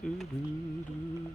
Do-do-do.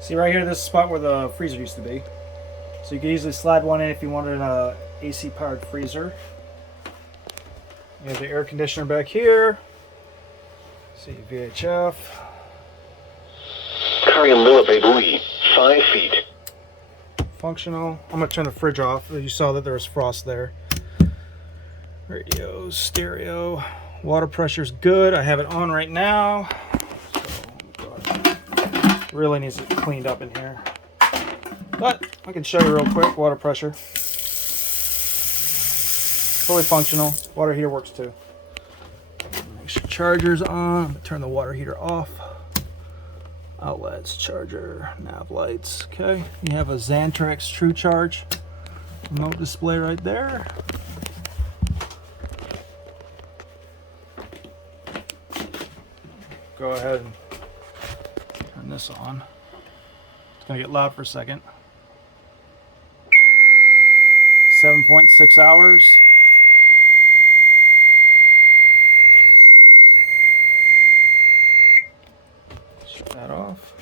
See right here, this is the spot where the freezer used to be. So you could easily slide one in if you wanted an AC powered freezer. You have the air conditioner back here. See VHF. Carrying buoy, 5 feet. Functional. I'm gonna turn the fridge off. You saw that there was frost there. Radio, stereo, water pressure's good. I have it on right now. So, really needs it cleaned up in here. But I can show you real quick. Water pressure. Fully functional. Water heater works too. Make sure charger's on. I'm gonna turn the water heater off. Outlets, charger, nav lights. Okay. You have a Xantrex True Charge remote display right there. Go ahead and turn this on. It's gonna get loud for a second. 7.6 hours. Shut that off.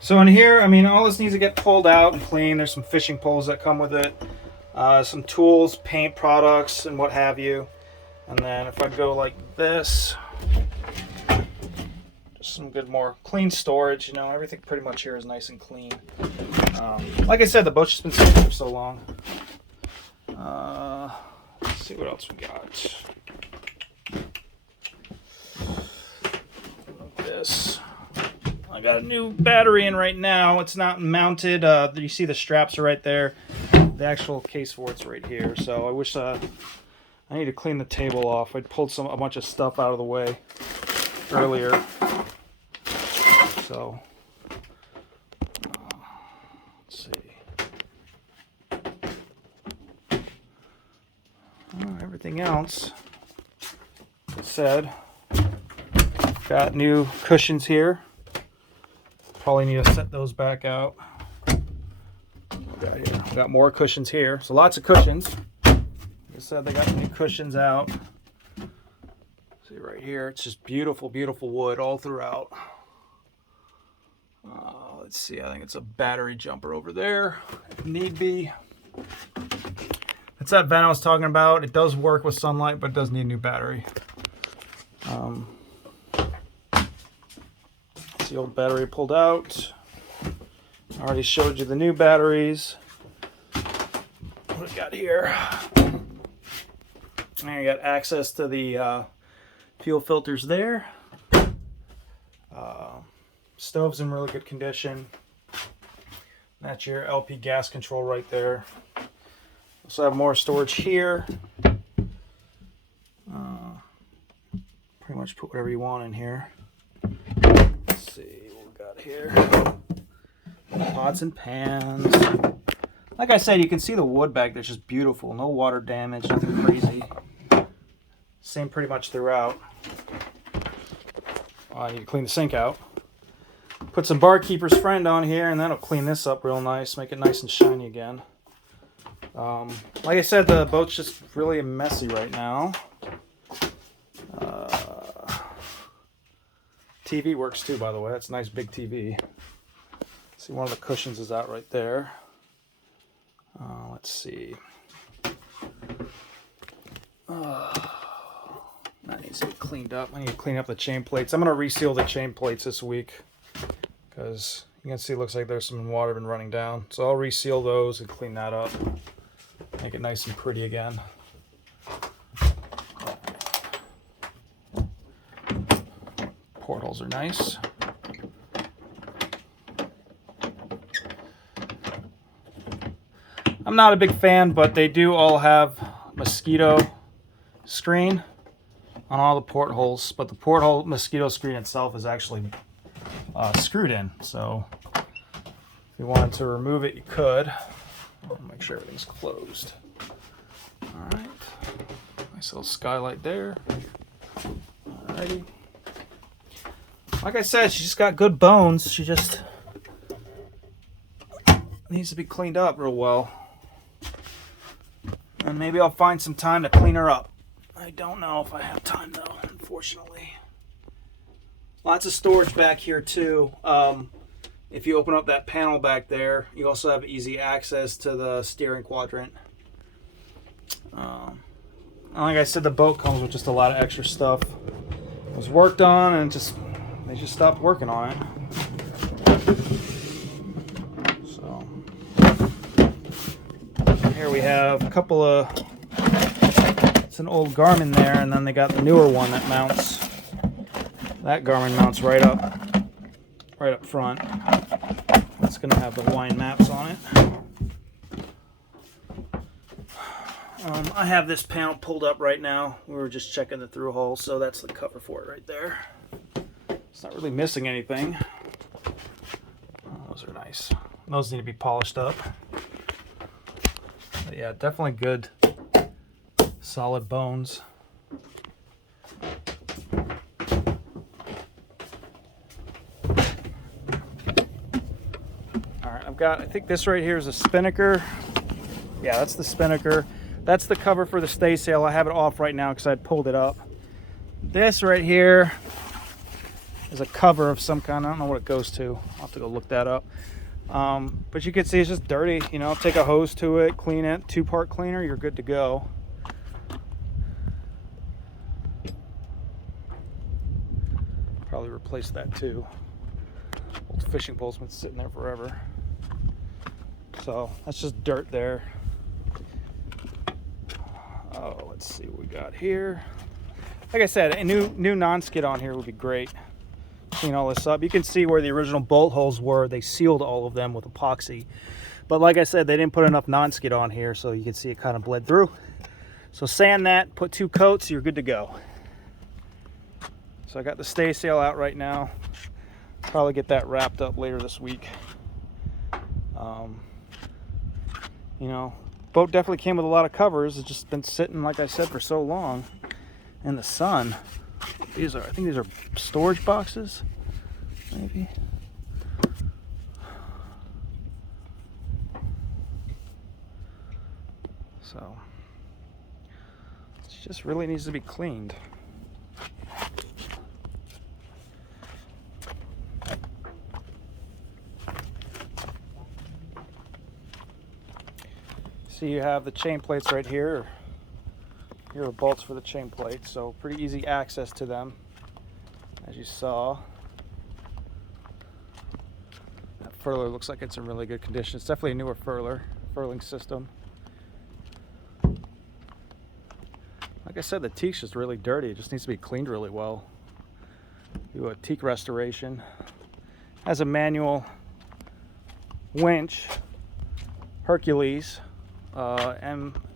So in here, I mean, all this needs to get pulled out and clean. There's some fishing poles that come with it, some tools, paint products, and what have you. And then if I go like this, just some good, more clean storage. You know, everything pretty much here is nice and clean. Like I said, the boat's just been sitting for so long. Let's see what else we got. This. I got a new battery in right now. It's not mounted. You see the straps are right there. The actual case for it's right here. So I wish I need to clean the table off. I pulled a bunch of stuff out of the way earlier. So let's see. Everything else said, got new cushions here. Probably need to set those back out. Got more cushions here. So lots of cushions. Like I said, they got the new cushions out. See right here, it's just beautiful, beautiful wood all throughout. Let's see, I think it's a battery jumper over there, if need be. It's that vent I was talking about. It does work with sunlight, but it does need a new battery. It's the old battery pulled out. I already showed you the new batteries. What we got here? And you got access to the fuel filters there. Stove's in really good condition. That's your LP gas control right there. Also have more storage here. Pretty much put whatever you want in here. Let's see what we got here. Pots and pans. Like I said, you can see the wood back there. It's just beautiful. No water damage, nothing crazy. Same pretty much throughout. I need to clean the sink out. Put some Barkeeper's Friend on here, and that'll clean this up real nice, make it nice and shiny again. Like I said, the boat's just really messy right now. TV works too, by the way. That's a nice big TV. See, one of the cushions is out right there. Let's see. That needs to be cleaned up. I need to clean up the chain plates. I'm going to reseal the chain plates this week because you can see it looks like there's some water been running down. So I'll reseal those and clean that up. Make it nice and pretty again. Portholes are nice. I'm not a big fan, but they do all have mosquito screen on all the portholes. But the porthole mosquito screen itself is actually screwed in. So if you wanted to remove it, you could. I'll make sure everything's closed. All right. Nice little skylight there. Alrighty. Like I said, she just got good bones. She just needs to be cleaned up real well. And maybe I'll find some time to clean her up. I don't know if I have time though, unfortunately. Lots of storage back here too. if you open up that panel back there, you also have easy access to the steering quadrant. Like I said, the boat comes with just a lot of extra stuff. It was worked on, and they just stopped working on it. So here we have a couple of. It's an old Garmin there, and then they got the newer one that mounts. That Garmin mounts right up front. It's going to have the Hawaiian maps on it. I have this panel pulled up right now. We were just checking the through hole, so that's the cover for it right there. It's not really missing anything. Oh, those are nice. Those need to be polished up. But yeah, definitely good, solid bones. I think this right here is a spinnaker. Yeah, that's the spinnaker. That's the cover for the stay sail. I have it off right now because I pulled it up. This right here is a cover of some kind. I don't know what it goes to. I'll have to go look that up. But you can see it's just dirty. You know, take a hose to it, clean it, 2-part cleaner, you're good to go. Probably replace that too. Old fishing pole's been sitting there forever. So that's just dirt there. Oh, let's see what we got here. Like I said, a new non-skid on here would be great. Clean all this up. You can see where the original bolt holes were. They sealed all of them with epoxy. But like I said, they didn't put enough non-skid on here, so you can see it kind of bled through. So sand that, put 2 coats, you're good to go. So I got the stay sail out right now. Probably get that wrapped up later this week. You know, boat definitely came with a lot of covers. It's just been sitting, like I said, for so long in the sun. I think these are storage boxes, maybe. So it just really needs to be cleaned. So you have the chain plates right here. Here are bolts for the chain plates, so pretty easy access to them, as you saw. That furler looks like it's in really good condition. It's definitely a newer furling system. Like I said, the teak's just really dirty. It just needs to be cleaned really well. Do a teak restoration. Has a manual winch, Hercules.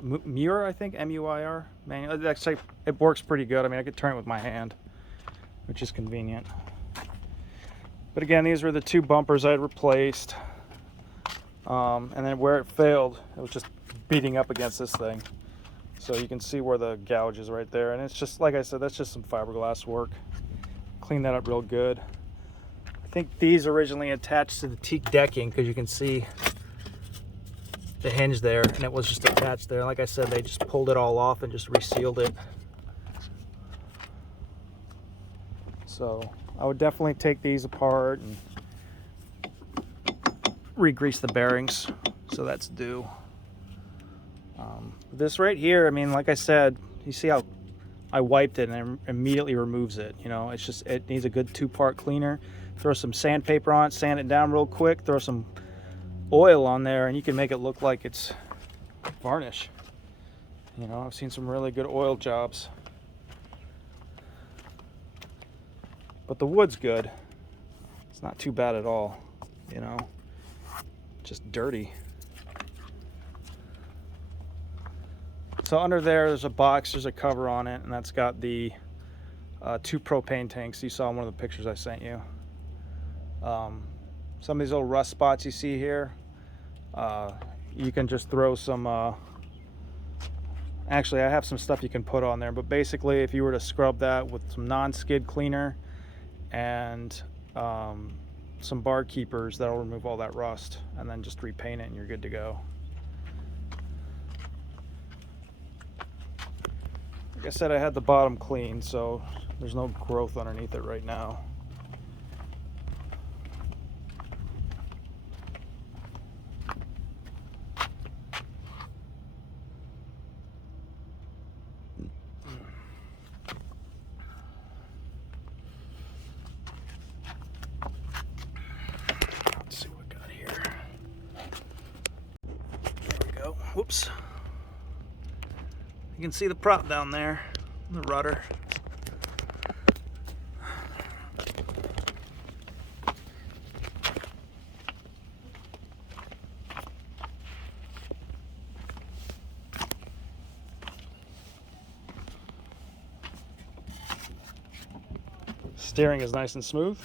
Muir, I think, M-U-I-R manual. Actually, it works pretty good. I mean, I could turn it with my hand, which is convenient. But again, these were the 2 bumpers I had replaced. And then where it failed, it was just beating up against this thing. So you can see where the gouge is right there. And it's just, like I said, that's just some fiberglass work. Clean that up real good. I think these originally attached to the teak decking, because you can see the hinge there, and it was just attached there. Like I said, they just pulled it all off and just resealed it. So I would definitely take these apart and re-grease the bearings, so that's due. This right here, I mean, like I said, you see how I wiped it and it immediately removes it. You know, it's just, it needs a good 2-part cleaner. Throw some sandpaper on it, sand it down real quick, throw some oil on there, and you can make it look like it's varnish. You know, I've seen some really good oil jobs. But the wood's good. It's not too bad at all, you know. Just dirty. So under there's a box, there's a cover on it, and that's got the 2 propane tanks you saw in one of the pictures I sent you. Some of these little rust spots you see here, you can just throw some, actually I have some stuff you can put on there, but basically if you were to scrub that with some non-skid cleaner and some bar keepers, that'll remove all that rust, and then just repaint it and you're good to go. Like I said, I had the bottom clean, so there's no growth underneath it right now. Whoops. You can see the prop down there, the rudder. Steering is nice and smooth.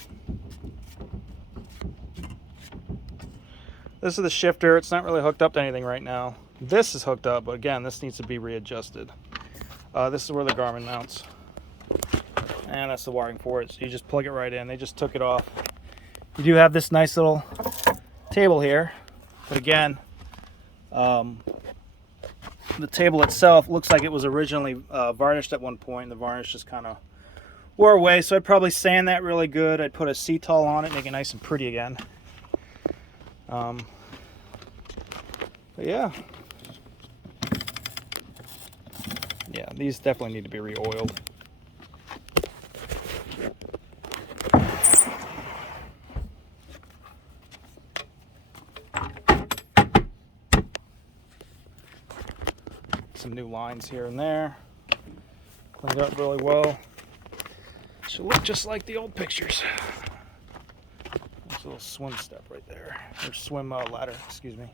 This is the shifter. It's not really hooked up to anything right now. This is hooked up, but again, this needs to be readjusted. This is where the Garmin mounts. And that's the wiring for it. So you just plug it right in. They just took it off. You do have this nice little table here. But again, the table itself looks like it was originally varnished at one point. The varnish just kind of wore away. So I'd probably sand that really good. I'd put a C-tol on it, make it nice and pretty again. But yeah. Yeah, these definitely need to be re-oiled. Some new lines here and there. Cleaned up really well. Should look just like the old pictures. There's a little swim step right there. Or swim ladder, excuse me.